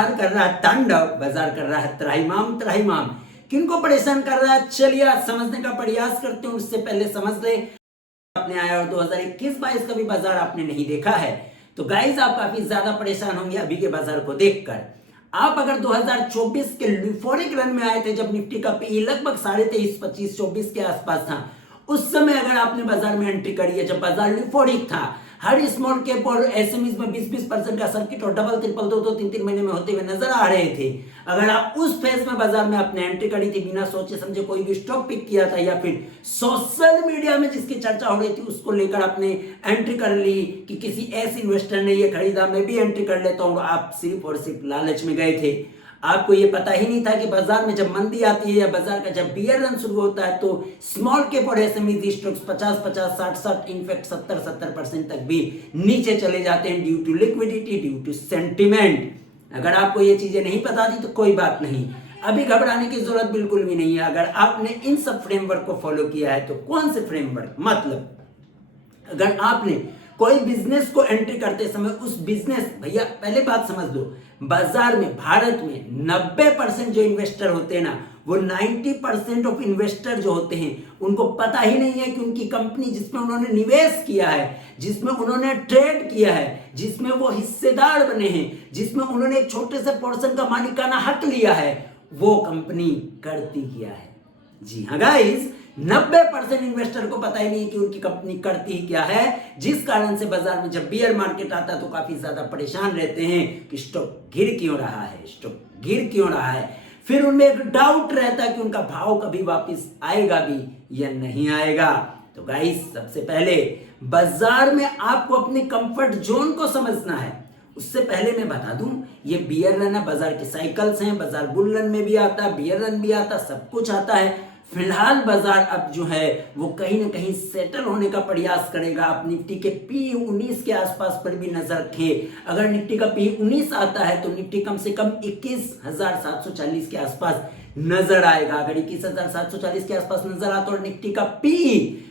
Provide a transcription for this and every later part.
बाजार कर रहा है तांडव, बाजार कर रहा है त्राहिमाम त्राहिमाम। किनको परेशान कर रहा है, चलिए आज समझने का प्रयास करते हैं। उससे पहले समझ ले आपने आया और 2021-22 का भी बाजार आपने नहीं देखा है तो गाइस आप काफी ज्यादा परेशान होंगे अभी के बाजार को देखकर। आप अगर 2024 के यूफोरिक रन में आए थे जब निफ्टी का पीई लगभग 23.5, 25, 24 के आसपास था, उस समय अगर आपने बाजार में एंट्री करी है जब बाजार यूफोरिक था, हर स्मॉल कैप और एसएमईज में 20-20% का सर्किट और डबल ट्रिपल 2-2, 3-3 महीने में होते हुए नजर आ रहे थे। अगर आप उस फेज में बाजार में आपने एंट्री करी थी, बिना सोचे समझे कोई भी स्टॉक पिक किया था या फिर सोशल मीडिया में जिसकी चर्चा हो रही थी उसको लेकर आपने एंट्री कर ली कि किसी ऐसे इन्वेस्टर ने ये खरीदा मैं भी एंट्री कर लेता हूं, आप सिर्फ और सिर्फ लालच में गए थे। आपको ये पता ही नहीं था कि बाजार में जब मंदी आती है या बाजार का जब बियर रन शुरू होता है तो स्मॉल कैप और एसएमई स्टॉक्स 50-50, 60-60, इनफैक्ट 70-70% तक भी नीचे चले जाते हैं due to liquidity, due to sentiment. अगर आपको ये चीजें नहीं पता थी तो कोई बात नहीं, अभी घबराने की जरूरत बिल्कुल भी नहीं है। अगर आपने इन सब फ्रेमवर्क को फॉलो किया है तो कौन से फ्रेमवर्क, मतलब अगर आपने कोई बिजनेस को एंट्री करते समय उस बिजनेस, भैया पहले बात समझ लो, बाजार में भारत में 90% जो इन्वेस्टर होते हैं ना, वो 90% ऑफ इन्वेस्टर जो होते हैं उनको पता ही नहीं है कि उनकी कंपनी जिसमें उन्होंने निवेश किया है, जिसमें उन्होंने ट्रेड किया है, जिसमें वो हिस्सेदार बने हैं, जिसमें उन्होंने एक छोटे से पोर्शन का मालिकाना हक लिया है, वो कंपनी करती क्या है। जी हाँ गाइस, 90% इन्वेस्टर को पता ही नहीं कि उनकी कंपनी करती क्या है, जिस कारण से बाजार में जब बियर मार्केट आता है तो काफी ज्यादा परेशान रहते हैं कि स्टॉक गिर क्यों रहा है, स्टॉक गिर क्यों रहा है। फिर उनमें एक डाउट रहता है कि उनका भाव कभी वापस आएगा भी या नहीं आएगा। तो गाइस सबसे पहले बाजार में आपको अपने कंफर्ट जोन को समझना है। उससे पहले मैं बता दूं, ये बियर रन है, बाजार के साइकिल्स हैं, बाजार बुल रन में भी आता है, बियर रन भी आता है, सब कुछ आता है। फिलहाल बाजार अब जो है वो कहीं ना कहीं सेटल होने का प्रयास करेगा। आप निफ्टी के P19 के आसपास पर भी नजर रखें। अगर निफ्टी का P19 आता है तो निफ्टी कम से कम 21,740 के आसपास नजर आएगा। अगर 21,740 के आसपास नजर आता और निफ्टी का P,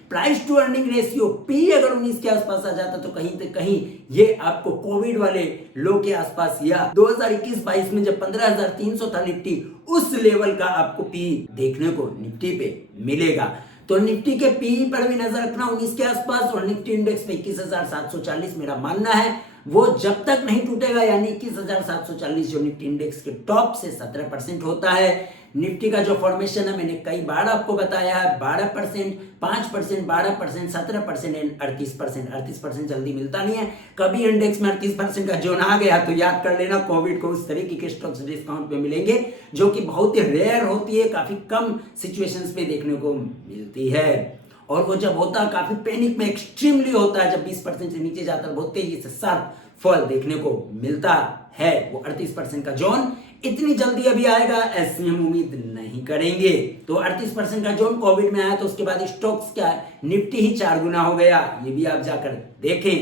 price to earning ratio, P अगर 19 के आसपास आ जाता तो कहीं तो कहीं ये आपको कोविड वाले लो के आसपास या 2021-22 में जब 15,300 था निफ्टी, उस लेवल का आपको पी देखने को निफ्टी पे मिलेगा। तो निफ्टी के पी पर भी नजर रखना 19 के आसपास, और निफ्टी इंडेक्स पे 21,740 मेरा मानना है वो जब तक नहीं टूटेगा, यानी 21,740 जो निफ्टी इंडेक्स के टॉप से 17% होता है। निफ्टी का जो फॉर्मेशन है मैंने कई बार आपको बताया है, 12%, 5%, 12%, 17% एंड 38%। 38% जल्दी मिलता नहीं है, कभी इंडेक्स में 38% का जोन आ गया तो याद कर लेना कोविड को उस तरीके के स्टॉक्स डिस्काउंट पे मिलेंगे, जो कि बहुत ही रेयर होती है, काफी कम सिचुएशंस पे देखने को मिलती है। और वो जब होता है काफी पैनिक में एक्सट्रीमली होता है, जब 20% से नीचे जाता है बहुत तेजी से शार्प फॉल देखने को मिलता है। वो 38% का जोन इतनी जल्दी अभी आएगा ऐसी हम उम्मीद नहीं करेंगे। तो 38% का जोन कोविड में आया तो उसके बाद स्टॉक्स क्या है, निफ्टी ही 4 गुना हो गया, ये भी आप जाकर देखें।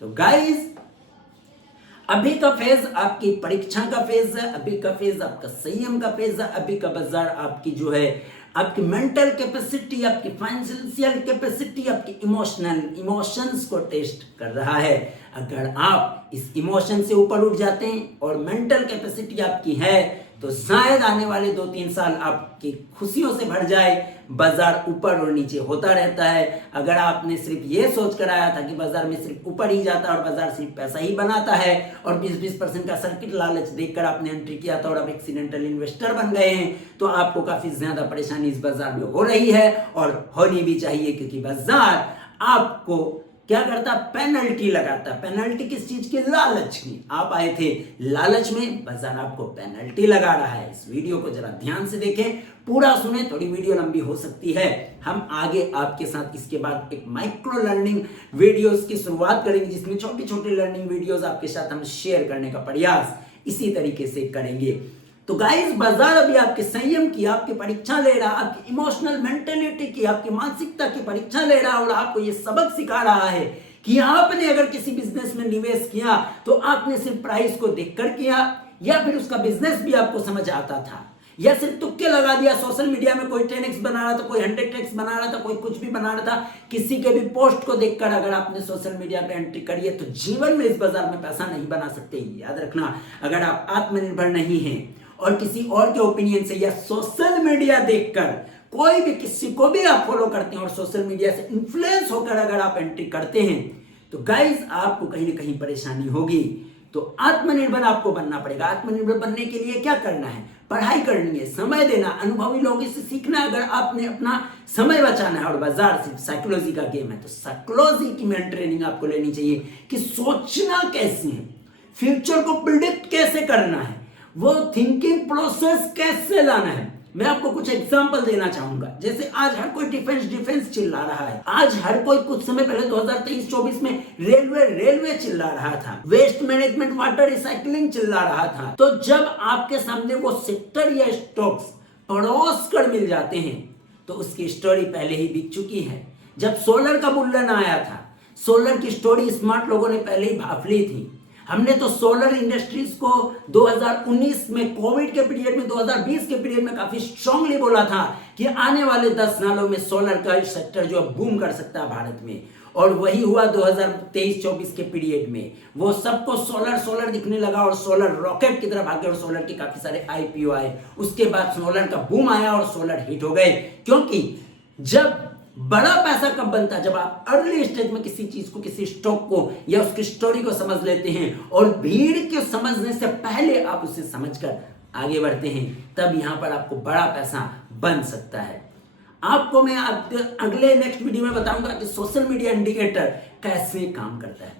तो गाइस अभी का फेज आपकी परीक्षा का फेज है, अभी का फेज आपका संयम का फेज है, अभी का बाजार आपकी जो है आपकी मेंटल कैपेसिटी, आपकी फाइनेंशियल कैपेसिटी, आपकी इमोशंस को टेस्ट कर रहा है। अगर आप इस इमोशन से ऊपर उठ जाते हैं और मेंटल कैपेसिटी आपकी है तो शायद आने वाले 2-3 साल आपकी खुशियों से भर जाए। बाजार ऊपर और नीचे होता रहता है। अगर आपने सिर्फ ये सोच कर आया था कि बाजार में सिर्फ ऊपर ही जाता है और बाजार सिर्फ पैसा ही बनाता है और 20-20% का सर्किट लालच देखकर आपने एंट्री किया था और आप एक्सीडेंटल इन्वेस्टर बन गए हैं, तो आपको काफी ज्यादा परेशानी इस बाजार में हो रही है और होनी भी चाहिए, क्योंकि बाजार आपको क्या करता, पेनल्टी लगाता। पेनल्टी किस चीज की, लालच की। आप आए थे लालच में, बाजार आपको पेनल्टी लगा रहा है। इस वीडियो को जरा ध्यान से देखें, पूरा सुने, थोड़ी वीडियो लंबी हो सकती है। हम आगे आपके साथ इसके बाद एक माइक्रो लर्निंग वीडियोस की शुरुआत करेंगे, जिसमें छोटी छोटी लर्निंग वीडियोस आपके साथ हम शेयर करने का प्रयास इसी तरीके से करेंगे। तो गाइस बाजार अभी आपके संयम की, आपकी परीक्षा ले रहा, आपकी इमोशनल मेंटेलिटी की, आपकी मानसिकता की परीक्षा ले रहा और आपको ये सबक सिखा रहा है कि आपने अगर किसी बिजनेस में निवेश किया तो आपने सिर्फ प्राइस को देखकर किया या फिर उसका बिजनेस भी आपको समझ आता था, या सिर्फ तुक्के लगा दिया। सोशल मीडिया में कोई 10x बना रहा था, कोई 100x बना रहा था, कोई कुछ भी बना रहा था, किसी के भी पोस्ट को देखकर अगर आपने सोशल मीडिया पे एंट्री करी है तो जीवन में इस बाजार में पैसा नहीं बना सकते। याद रखना, अगर आप आत्मनिर्भर नहीं हैं और किसी और के ओपिनियन से या सोशल मीडिया देखकर कोई भी किसी को भी आप फॉलो करते हैं और सोशल मीडिया से इन्फ्लुएंस होकर अगर आप एंट्री करते हैं तो गाइस आपको कहीं ना कहीं परेशानी होगी। तो आत्मनिर्भर आपको बनना पड़ेगा। आत्मनिर्भर बनने के लिए क्या करना है? पढ़ाई करनी है, समय देना, अनुभवी लोगों से सीखना। अगर आपने अपना समय बचाना है और बाजार सिर्फ साइकोलॉजी का गेम है तो साइकोलॉजी की मेन ट्रेनिंग आपको लेनी चाहिए कि सोचना कैसे है, फ्यूचर को प्रिडिक्ट कैसे करना है, वो थिंकिंग प्रोसेस कैसे लाना है। मैं आपको कुछ एग्जांपल देना चाहूंगा। जैसे आज हर कोई डिफेंस चिल्ला रहा है। आज हर कोई कुछ समय पहले 2023-24 में रेलवे चिल्ला रहा था, वेस्ट मैनेजमेंट, वाटर रिसाइकलिंग चिल्ला रहा था। तो जब आपके सामने वो सेक्टर या स्टॉक्स पड़ोस कर मिल जाते हैं तो उसकी स्टोरी पहले ही बिक चुकी है। जब सोलर का बुल्लन आया था, सोलर की स्टोरी स्मार्ट लोगों ने पहले ही भाप ली थी। हमने तो सोलर इंडस्ट्रीज को 2019 में कोविड के पीरियड में, 2020 के पीरियड में काफी स्ट्रांगली बोला था कि आने वाले 10 सालों में सोलर का सेक्टर जो बूम कर सकता है भारत में। और वही हुआ 2023-24 के पीरियड में। वो सबको सोलर दिखने लगा और सोलर रॉकेट की तरफ आगे और सोलर के काफी सारे IPO आए। उसके बाद सोलर का बूम आया और सोलर हिट हो गए। क्योंकि जब बड़ा पैसा कब बनता है? जब आप अर्ली स्टेज में किसी चीज को, किसी स्टॉक को या उसकी स्टोरी को समझ लेते हैं और भीड़ के समझने से पहले आप उसे समझकर आगे बढ़ते हैं, तब यहां पर आपको बड़ा पैसा बन सकता है। आपको मैं अगले नेक्स्ट वीडियो में बताऊंगा कि सोशल मीडिया इंडिकेटर कैसे काम करता है।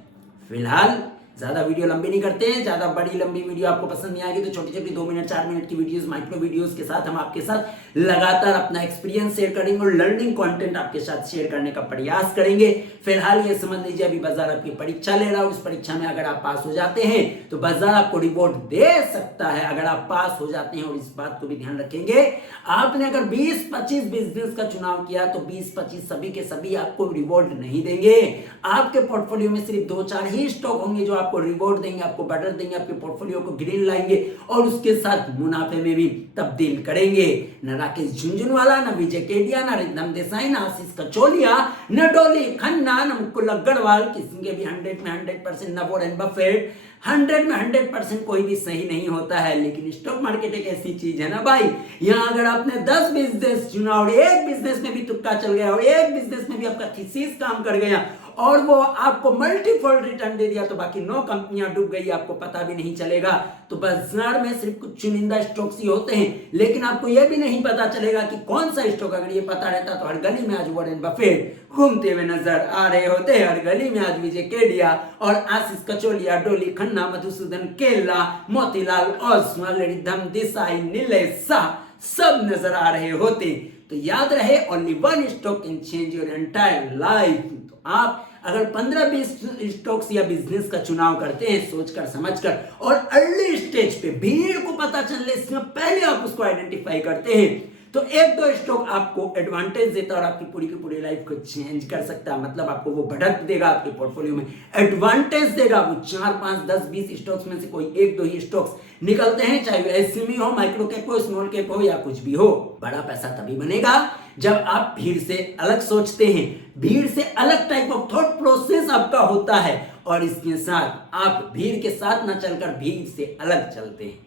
फिलहाल ज्यादा वीडियो लंबी नहीं करते हैं। ज्यादा बड़ी लंबी वीडियो आपको पसंद नहीं आएगी तो छोटी छोटी 2 मिनट 4 मिनट की वीडियोस, माइक्रो वीडियोस के साथ हम आपके साथ लगातार अपना एक्सपीरियंस शेयर करेंगे और लर्निंग कंटेंट आपके साथ शेयर करने का प्रयास करेंगे। फिलहाल ये समझ लीजिए अभी बाजार आपकी परीक्षा ले रहा है। उस परीक्षा में अगर आप पास हो जाते हैं तो बाजार आपको रिवॉर्ड दे सकता है। अगर आप पास हो जाते हैं, और इस बात को भी ध्यान रखेंगे, आपने अगर 20-25 बिजनेस का चुनाव किया तो 20-25 सभी के सभी आपको रिवॉर्ड नहीं देंगे। आपके पोर्टफोलियो में सिर्फ 2-4 ही स्टॉक होंगे जो आपको रिवॉर्ड देंगे, आपको बटर देंगे, आपके पोर्टफोलियो को ग्रीन लाएंगे और उसके साथ मुनाफे में भी तब्दील करेंगे। न राकेश झुंझुनवाला, न विजय केडिया, न रिद्धम देसाई, न आशीष कचोलिया, न डोली खन्ना, न मुकुल अग्रवाल, किसी के भी 100 में 100%, न वॉरेन बफेट। 100 में 100% कोई भी सही नहीं होता है, लेकिन स्टॉक मार्केट एक ऐसी चीज है ना भाई, यहाँ अगर आपने 10 बिजनेस चुना और एक बिजनेस में भी तुक्का चल गया और एक बिजनेस में भी आपका थीसिस काम कर गया और वो आपको मल्टीफोल्ड रिटर्न दे दिया तो बाकी 9 कंपनियां डूब गई, आपको पता भी नहीं चलेगा। तो बाजार में सिर्फ कुछ चुनिंदा स्टॉक्स ही होते हैं, लेकिन आपको यह भी नहीं पता चलेगा कि कौन सा स्टॉक। अगर ये पता रहता तो हर गली में आज वॉरेन बफेट घूमते हुए नजर आ रहे होते। हर गली में आज विजय केडिया और आशीष कचोलिया, डोली खन्ना, मधुसूदन केला, मोतीलाल ओसवाल, रिद्धम देसाई, नीलेश शाह सब नजर आ रहे होते। तो याद रहे, only one stock can change your entire life. तो आप अगर 15-20 स्टॉक्स या बिजनेस का चुनाव करते हैं सोचकर समझकर और अर्ली स्टेज पे भीड़ को पता चलने से पहले आप उसको आइडेंटिफाई करते हैं तो 1-2 स्टॉक आपको एडवांटेज देता है और आपकी पूरी की पूरी लाइफ को चेंज कर सकता है। मतलब आपको वो बढ़त देगा, आपके पोर्टफोलियो में एडवांटेज देगा। वो 4, 5, 10, 20 स्टॉक्स में से कोई 1-2 ही स्टॉक्स निकलते हैं, चाहे वो एसएमई हो, माइक्रो कैप हो, स्मॉल कैप हो या कुछ भी हो। बड़ा पैसा तभी बनेगा जब आप भीड़ से अलग सोचते हैं, भीड़ से अलग टाइप ऑफ थॉट प्रोसेस आपका होता है और इसके साथ आप भीड़ के साथ न चलकर भीड़ से अलग चलते हैं।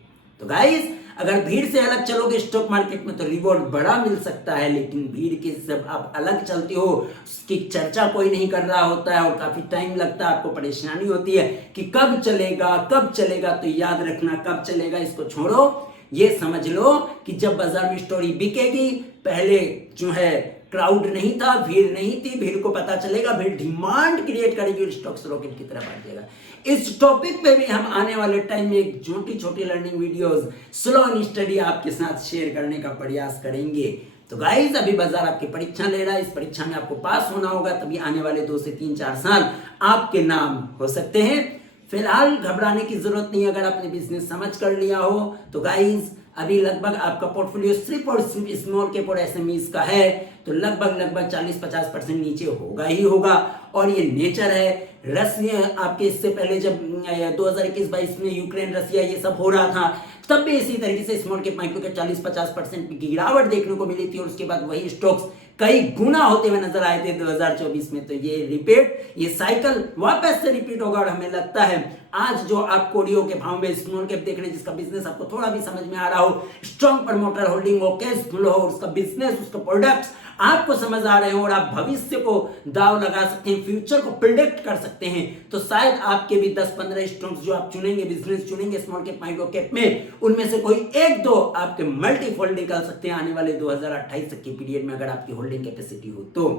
तो गाइस, अगर भीड़ से अलग चलोगे स्टॉक मार्केट में तो रिवॉर्ड बड़ा मिल सकता है, लेकिन भीड़ के जब आप अलग चलते हो उसकी चर्चा कोई नहीं कर रहा होता है और काफी टाइम लगता है, आपको परेशानी होती है कि कब चलेगा। तो याद रखना, कब चलेगा इसको छोड़ो, ये समझ लो कि जब बाजार में स्टोरी बिकेगी, पहले जो है क्राउड नहीं था, भीड़ नहीं थी, भीड़ को पता चलेगा, भीड़ डिमांड क्रिएट करेगी और स्टॉक्स रॉकेट की तरफ बढ़ जाएगा। इस टॉपिक पे भी हम आने वाले टाइम में एक छोटी learning videos, slow and study आपके साथ शेयर करने का प्रयास करेंगे। तो गाइस, अभी बाजार आपकी परीक्षा ले रहा है, इस परीक्षा में आपको पास होना होगा, तभी आने वाले 2 से 3-4 साल आपके नाम हो सकते हैं। फिलहाल घबराने की जरूरत नहीं। अगर आपने बिजनेस समझ कर लिया हो तो गाइस, अभी लगभग आपका पोर्टफोलियो सिर्फ और सिर्फ स्मॉल कैप और एसएमईज का है तो लगभग 40-50% नीचे होगा ही होगा और ये नेचर है। रस्सियां आपके इससे पहले जब 2021-22 में यूक्रेन रसिया ये सब हो रहा था, तब भी इसी तरीके से स्मॉल कैप माइक्रो कैप 40-50% की गिरावट देखने को मिली थी और उसके बाद वही स्टॉक्स कई गुना होते हुए नजर आए थे 2024 में। तो ये साइकिल वापस से रिपीट होगा और हमें लगता है आज जो आप कोडियो के भाव में स्मॉल कैप देख रहे हैं, जिसका बिजनेस आपको थोड़ा भी समझ में आ रहा हो, स्ट्रॉन्ग प्रमोटर होल्डिंग हो, कैश फ्लो हो, उसका बिजनेस, उसका प्रोडक्ट्स आपको समझ आ रहे हो और आप भविष्य को दाव लगा सकते हैं, फ्यूचर को प्रिडिक्ट कर सकते हैं, तो शायद आपके भी 10-15 स्टॉक्स जो आप चुनेंगे, बिजनेस चुनेंगे स्मॉल कैप माइक्रो कैप में, उनमें से कोई एक दो आपके मल्टीफोल्ड निकल सकते हैं आने वाले 2028 तक के पीरियड में, अगर आपकी होल्डिंग कैपेसिटी हो तो।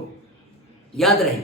याद रहे,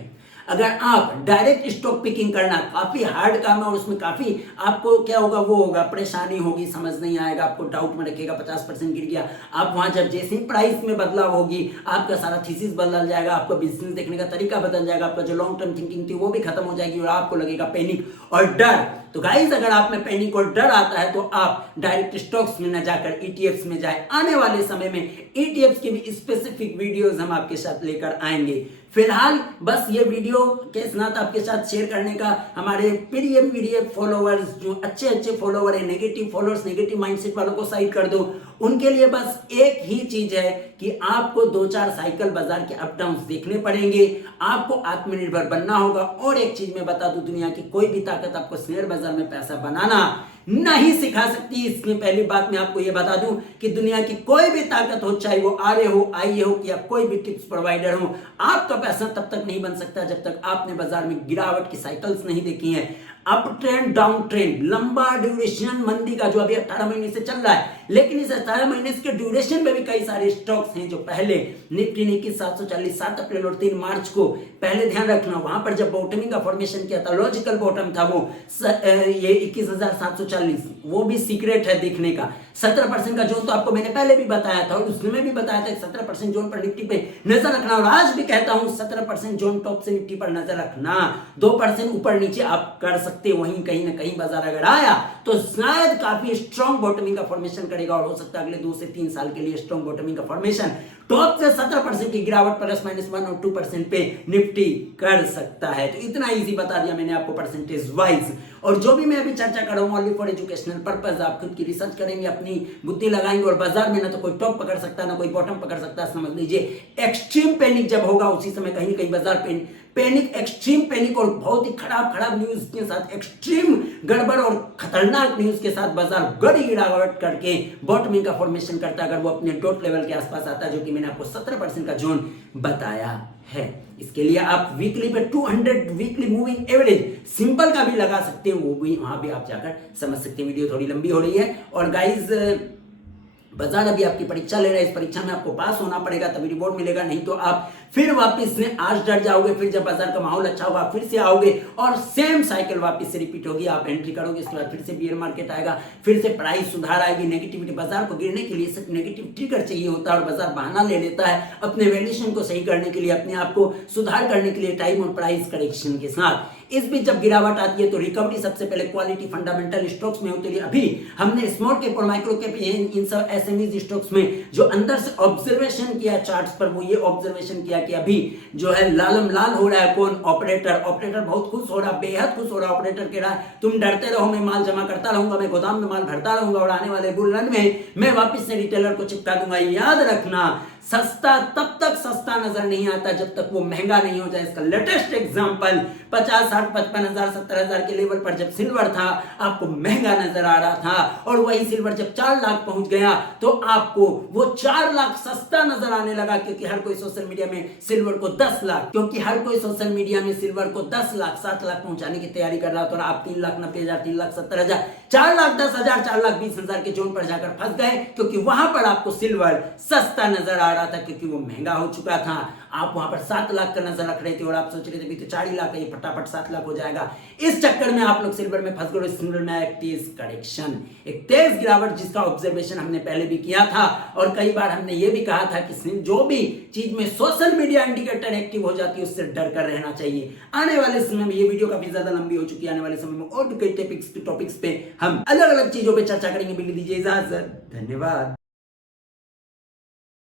अगर आप डायरेक्ट स्टॉक पिकिंग करना काफी हार्ड काम है और उसमें काफी आपको क्या होगा, वो होगा, परेशानी होगी, समझ नहीं आएगा, आपको डाउट में रखेगा, 50% गिर गया, आप वहां जब जैसे ही प्राइस में बदलाव होगी आपका सारा थीसिस बदल जाएगा, आपका बिजनेस देखने का तरीका बदल जाएगा, आपका जो लॉन्ग टर्म थिंकिंग थी वो भी खत्म हो जाएगी और आपको लगेगा पैनिक और डर। तो गाइस, अगर आप में पैनिक और डर आता है तो आप डायरेक्ट स्टॉक्स में न जाकर ईटीएफ्स में जाए। आने वाले समय में ईटीएफ्स के भी स्पेसिफिक वीडियोस हम आपके साथ लेकर आएंगे। फिलहाल बस ये वीडियो के साथ आपके साथ शेयर करने का, हमारे प्रीमियम वीडियो फॉलोअर्स जो अच्छे फॉलोअर है, नेगेटिव फॉलोअर्स, नेगेटिव माइंडसेट वालों को साइड कर दो, उनके लिए बस एक ही चीज है कि आपको 2-4 साइकिल बाजार के अप डाउन देखने पड़ेंगे, आपको आत्मनिर्भर बनना होगा। और एक चीज मैं बता दूं, दुनिया की कोई भी ताकत आपको शेयर बाजार में पैसा बनाना नहीं सिखा सकती। इसमें पहली बात मैं आपको यह बता दूं कि दुनिया की कोई भी ताकत हो, चाहे वो आर्य हो, आईए हो या कोई भी टिप्स प्रोवाइडर हो, आपका पैसा तब तक नहीं बन सकता जब तक आपने बाजार में गिरावट की साइकिल्स नहीं देखी हैं। अप ट्रेंड, डाउन ट्रेंड, लंबा ड्यूरेशन मंदी का जो अभी 18 महीने से चल रहा है, लेकिन इस 18 महीने के ड्यूरेशन में भी कई सारे स्टॉक्स हैं जो पहले निफ्टी 740 7 अप्रैल और 3 मार्च को, पहले ध्यान रखना वहां पर जब बॉटमिंग का फॉर्मेशन किया था, लॉजिकल बॉटम था वो ये 21,740, वो भी सीक्रेट है देखने का। 17% का जोन तो आपको मैंने पहले भी बताया था और उसमें भी बताया था 17% जोन पर निफ्टी पे नजर रखना, और आज भी कहता हूं 17% जोन टॉप से निफ्टी पर नजर रखना। 2% ऊपर नीचे आप कर सकते, वहीं कहीं ना कहीं बाजार अगर आया तो शायद काफी स्ट्रॉन्ग बॉटमिंग का फॉर्मेशन करेगा और हो सकता है अगले 2 से 3 साल के लिए स्ट्रॉन्ग बॉटमिंग का फॉर्मेशन टॉप से 17% की गिरावट ±1 और 2% पे निफ्टी कर सकता है। तो इतना इजी बता दिया मैंने आपको परसेंटेज वाइज, और जो भी मैं अभी चर्चा कर रहा हूं ओनली फॉर एजुकेशनल पर्पस, आप खुद की रिसर्च करेंगे, अपनी बुद्धि लगाएंगे और बाजार में ना तो कोई टॉप पकड़ सकता ना कोई बॉटम पकड़ सकता। समझ लीजिए एक्सट्रीम पैनिक जब होगा उसी समय कहीं कहीं बाजार पैनिक, एक्सट्रीम पैनिक और बहुत ही खराब न्यूज के साथ, एक्सट्रीम गड़बड़ और खतरनाक न्यूज के साथ बाजार बड़ी गिरावट करके बॉटमिंग का फॉर्मेशन करता है अगर वो अपने डॉट लेवल के आसपास आता है, जो कि मैंने आपको 17% का जोन बताया है। इसके लिए आप वीकली पे 200 वीकली मूविंग एवरेज सिंपल का भी लगा सकते हैं, वो भी वहां भी आप जाकर समझ सकते हैं। वीडियो थोड़ी लंबी हो रही है और गाइज बाजार अभी आपकी परीक्षा ले रहा है, इस परीक्षा में आपको पास होना पड़ेगा तभी रिवॉर्ड मिलेगा, नहीं तो आप फिर वापस से आज डर जाओगे, फिर जब बाजार का माहौल अच्छा होगा फिर से आओगे और सेम साइकिल वापस से रिपीट होगी। आप एंट्री करोगे, इसके बाद फिर से बियर मार्केट आएगा, फिर से प्राइस सुधार आएगी, नेगेटिविटी। बाजार को गिरने के लिए सिर्फ नेगेटिव ट्रिगर चाहिए होता है और बाजार बहाना ले लेता है अपने वैल्यूएशन को सही करने के लिए, अपने आप को सुधार करने के लिए टाइम और प्राइस करेक्शन के साथ। इस बीच जब गिरावट आती है तो रिकवरी सबसे पहले क्वालिटी फंडामेंटल स्टॉक्स में होती है। अभी हमने स्मॉल कैप और माइक्रो कैप इन सब एसएमई स्टॉक्स में जो अंदर से ऑब्जर्वेशन किया चार्ट्स पर, वो ये ऑब्जर्वेशन किया कि अभी जो है लालम लाल हो रहा है। कौन? ऑपरेटर बहुत खुश हो रहा, बेहद खुश हो रहा। ऑपरेटर कह रहा है तुम डरते रहो, मैं माल जमा करता रहूंगा, मैं गोदाम में माल भरता रहूंगा और आने वाले बुल रन में मैं वापस से रिटेलर को चिपका दूंगा। याद रखना, सस्ता तब तक सस्ता नजर नहीं आता जब तक वो महंगा नहीं हो जाए। इसका लेटेस्ट एग्जांपल 50, 60, 55 हजार, 70 हजार के लेवल पर जब सिल्वर था आपको महंगा नजर आ रहा था, और वही सिल्वर जब 4 लाख पहुंच गया तो आपको वो 4 लाख सस्ता नजर आने लगा, क्योंकि हर कोई सोशल मीडिया में सिल्वर को 10 लाख, क्योंकि हर कोई सोशल मीडिया में सिल्वर को 10 लाख 7 लाख पहुंचाने की तैयारी कर रहा था, और आप 3,90,000, 3,70,000, 4,10,000, 4,20,000 के जोन पर जाकर फंस गए, क्योंकि वहां पर आपको सिल्वर सस्ता नजर आ रहा था क्योंकि वो महंगा हो चुका था। आप वहां पर 7 लाख का नजर रख रहे थे और आप सोच रहे थे भी तो 4 लाख है, फटाफट 7 लाख हो जाएगा। इस चक्कर में आप लोग सिल्वर में फंस गए। सिल्वर में एक तेज करेक्शन, एक तेज गिरावट जिसका ऑब्जर्वेशन हमने पहले भी किया था, और कई बार हमने ये भी कहा था कि जो भी चीज में सोशल मीडिया इंडिकेटर एक्टिव हो जाती है उससे डर कर रहना चाहिए। आने वाले समय में, ये वीडियो काफी ज्यादा लंबी हो चुकी है, आने वाले समय में और भी कई टॉपिक्स पे हम अलग अलग चीजों पर चर्चा करेंगे। बिल्ली दीजिए इजाजत, धन्यवाद।